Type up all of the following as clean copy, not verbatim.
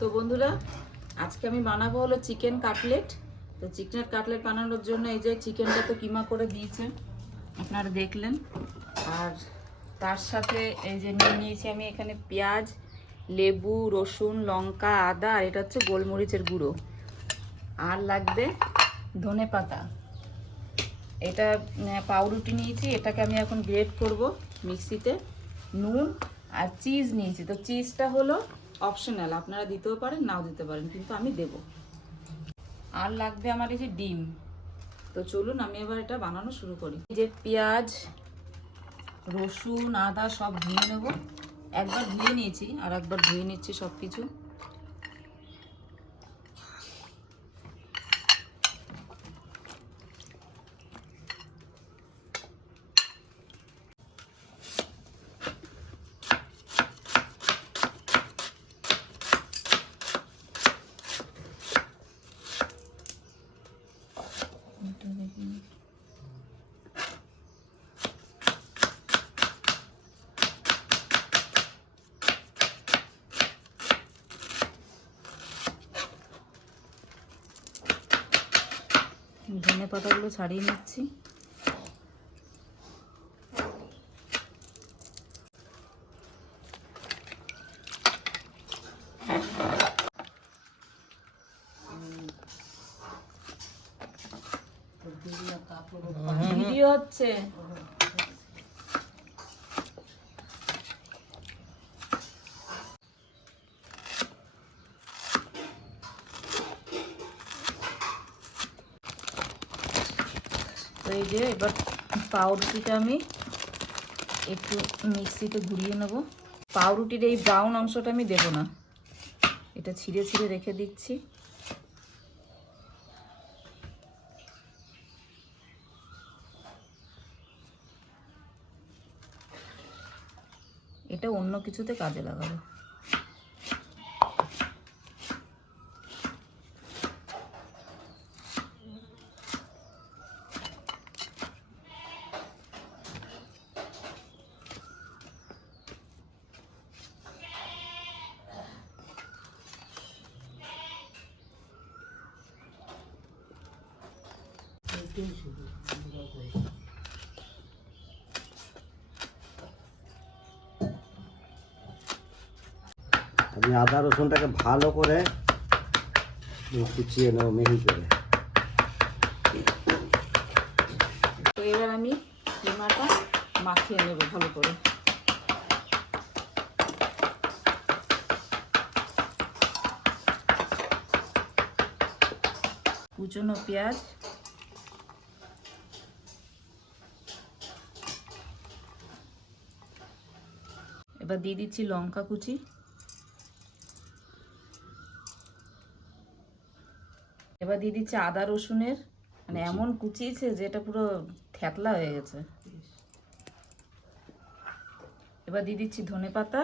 তো বন্ধুরা, আজকে আমি বানাবো হলো চিকেন কাটলেট। তো চিকেন কাটলেট বানানোর জন্য এই যে চিকেনটা তো কিমা করে দিয়েছে, আপনারা দেখলেন। আর তার সাথে এই যে নিয়ে নিয়েছি আমি এখানে পেঁয়াজ, লেবু, রসুন, লঙ্কা, আদা, আর এটা হচ্ছে গোলমরিচের গুঁড়ো। আর লাগবে ধনে পাতা। এটা পাউরুটি নিয়েছি, এটাকে আমি এখন গ্রেট করব মিক্সিতে। নুন আর চিজ নিয়েছি। তো চিজটা হলো অপশনাল, আপনারা দিতেও পারেন নাও দিতে পারেন, কিন্তু আমি দেব। আর লাগবে আমার এই যে ডিম। তো চলুন আমি এবার এটা বানানো শুরু করি। এই যে পেঁয়াজ, রসুন, আদা সব ধুয়ে নেব। একবার ধুয়ে নিয়েছি আর একবার ধুয়ে নিচ্ছি সব কিছু। ধনে পাতাগুলো ছাড়িয়ে নিচ্ছি। ভিডিও হচ্ছে। তো এই যে এবার পাউরুটিটা আমি একটু মিক্সিতে ঘুরিয়ে নেব। পাউরুটির এই ব্রাউন অংশটা আমি দেব না, এটা ছিঁড়ে ছিঁড়ে রেখে দিচ্ছি। এটা অন্য কিছুতে কাজে লাগাবো। আমি আদা রসুনটাকে ভালো করে কুচিয়ে নেব মিহি করে। তো এবার আমি কিমাটা মাখিয়ে নেব ভালো করে। কুচনো পেঁয়াজ, এবার দিয়ে দিচ্ছি লঙ্কা কুচি, এবার দিয়ে দিচ্ছি আদা রসুনের মানে এমন কুচিয়েছে যে এটা পুরো থ্যাতলা হয়ে গেছে। এবার দিয়ে দিচ্ছি ধনে পাতা,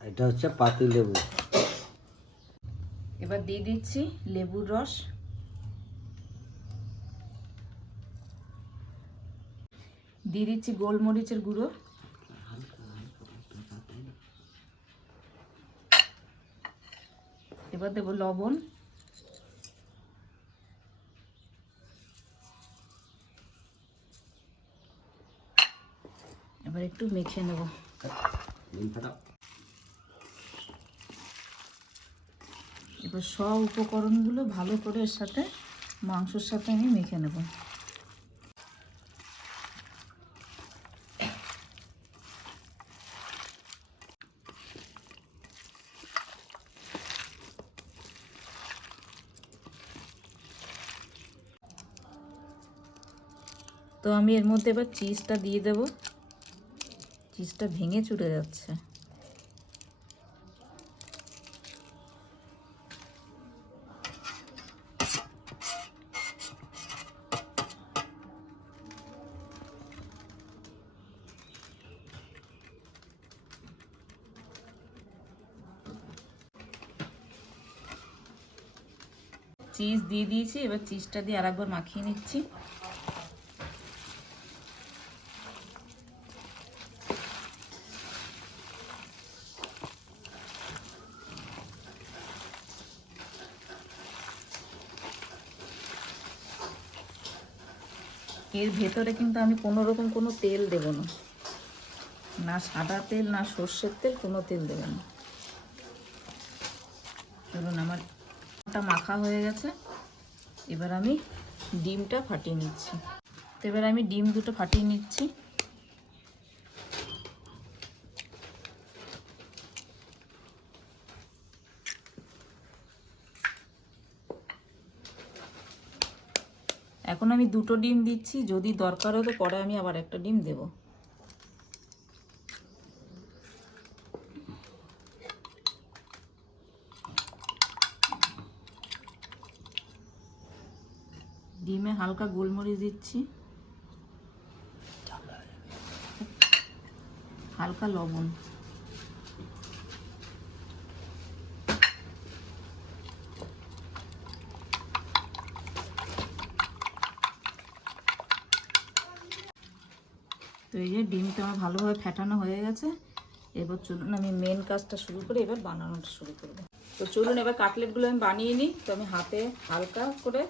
এটা হচ্ছে পাতি লেবু। এবার দিয়ে দিচ্ছি লেবুর রস, দিয়ে দিচ্ছি গোলমরিচের গুঁড়ো, এবার দেবো লবণ, এবার একটু মেখে নেব। এবার সব উপকরণগুলো ভালো করে এর সাথে মাংসের সাথে আমি মেখে নেব। তো আমি এর মধ্যে এবার চিজটা দিয়ে দেব। চিজটা ভেঙে চুরে যাচ্ছে। চিজ দিয়ে দিয়েছি, এবার চিজটা দিয়ে আরেকবার মাখিয়ে নিচ্ছি। এর ভেতরে কিন্তু আমি কোনো রকম কোনো তেল দেব না, না সাদা তেল না সর্ষের তেল, কোনো তেল দেব না। চলুন আমার মাখা হয়ে গেছে, এবার আমি ডিমটা ফাটিয়ে নিচ্ছি। তো এবার আমি ডিম দুটো ফাটিয়ে নিচ্ছি। এখন আমি দুটো ডিম দিচ্ছি, যদি দরকার হতো পরে আমি আবার একটা ডিম দেব। ডিমে হালকা গোলমরিচ দিচ্ছি, হালকা লবণ। তো এই যে ডিমটা আমার ভালোভাবে ফেটানো হয়ে গেছে। এবার চলুন আমি মেন কাজটা শুরু করে এবার বানানোটা শুরু করব। তো চলুন এবার কাটলেটগুলো আমি বানিয়ে নিই। তো আমি হাতে হালকা করে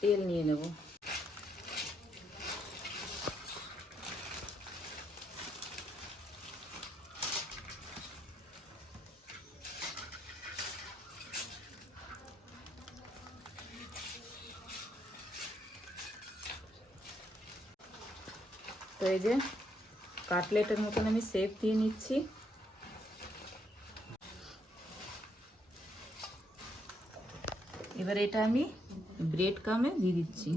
তেল নিয়ে নেব। তো এই যে কাটলেটের মতন আমি শেপ দিয়ে নিচ্ছি। এবার এটা আমি ব্রেড ক্রামে দিয়ে দিচ্ছি।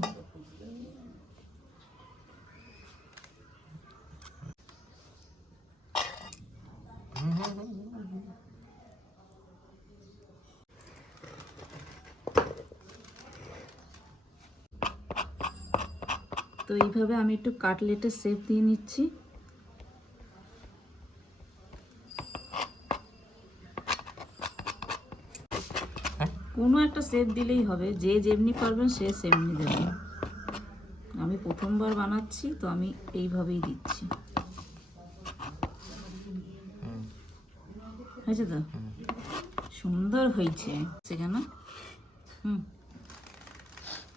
তো এইভাবে আমি একটু কাটলেটের শেপ দিয়ে নিচ্ছি। কোনো একটা শেপ দিলেই হবে, যে যেমনি পারবেন সে সেমনি দেবেন। আমি প্রথমবার বানাচ্ছি তো আমি এইভাবেই দিচ্ছি। হয়েছে তো? সুন্দর হয়েছে কেন?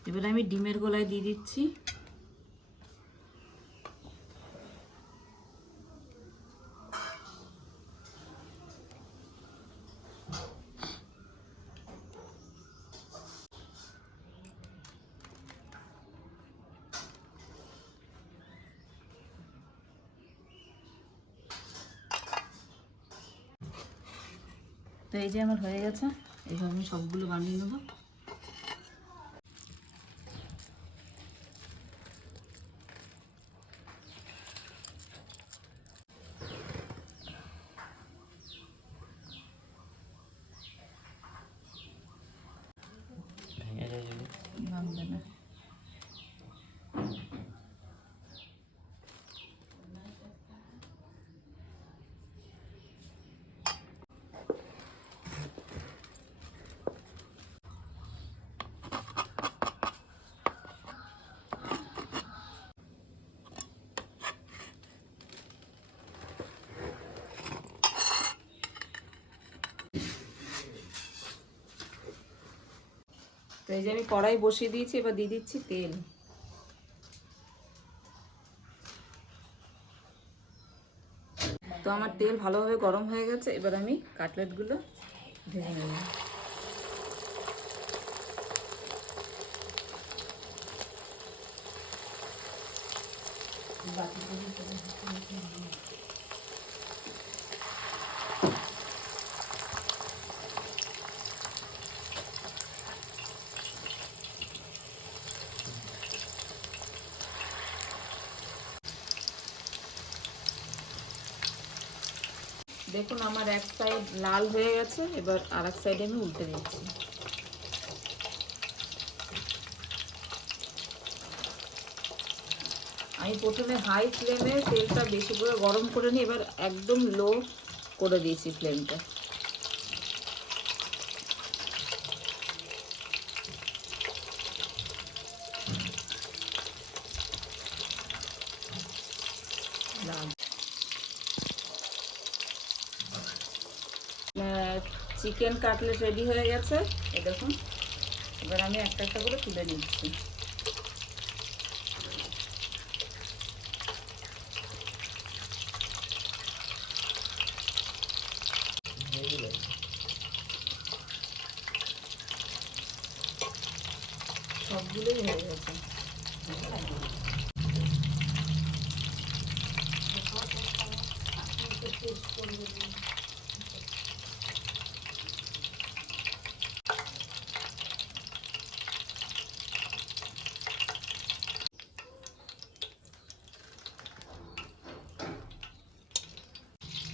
এবার আমি ডিমের গোলায় দিয়ে দিচ্ছি। তো এই যে আমার হয়ে গেছে, এইভাবে আমি সবগুলো বানিয়ে নেব। ভাঙবে না। তো এই যে আমি কড়াই বসিয়ে দিয়েছি, এবার দিয়ে দিচ্ছি তেল। তো আমার তেল ভালোভাবে গরম হয়ে গেছে, এবার আমি কাটলেটগুলো ভেজে নেব। দেখুন আমার এক সাইড লাল হয়ে গেছে, এবার আর এক সাইডে আমি উল্টে দিচ্ছি। আমি প্রথমে হাই ফ্লেমে তেলটা বেশি করে গরম করে নিই, এবার একদম লো করে দিয়েছি ফ্লেমটা। চিকেন কাটলেট রেডি হয়ে গেছে, এই দেখুন। এবার আমি একটা একটা করে তুলে নিচ্ছি। গেছে।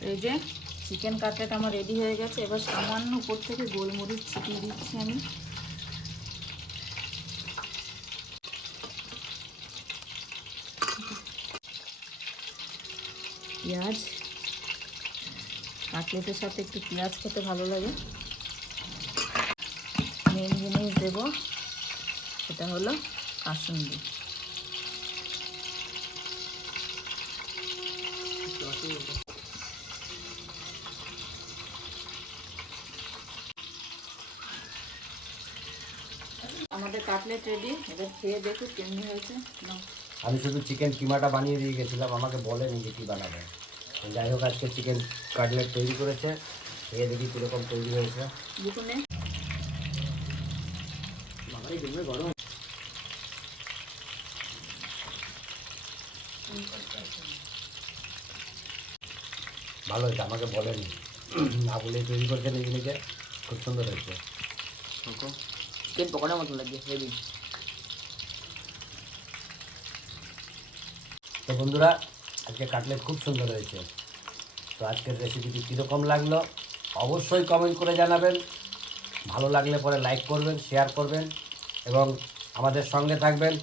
এই যে চিকেন কাটলেট আমার রেডি হয়ে গেছে। এবার সামান্য উপর থেকে গোলমরিচ ছিটিয়ে দিচ্ছি আমি। পেঁয়াজ, কাটলেটের সাথে একটু পেঁয়াজ খেতে ভালো লাগে। মেন জিনিস দেবো, সেটা হলো কাসুন্দি। আমাদের কাটলেট রেডি, এবার খেয়ে দেখো কেমনি হয়েছে। আমি শুধু চিকেন কিমাটা বানিয়ে দিয়ে গেছিলাম, আমাকে বলেনি যে কী বানাবে। যাই হোক, আজকে চিকেন কাটলেট তৈরি করেছে, খেয়ে দেখি কীরকম তৈরি হয়েছে। দুপুরে গরম ভালো হয়েছে, আমাকে বলেনি, না বলেই তৈরি করছে নিজে নিজে, খুব সুন্দর হয়েছে। চিকেন পকোড়ার মতো লাগছে, হেভি। তো বন্ধুরা, আজকে কাটলেট খুব সুন্দর হয়েছে। তো আজকের রেসিপিটি কীরকম লাগলো অবশ্যই কমেন্ট করে জানাবেন। ভালো লাগলে পরে লাইক করবেন, শেয়ার করবেন এবং আমাদের সঙ্গে থাকবেন।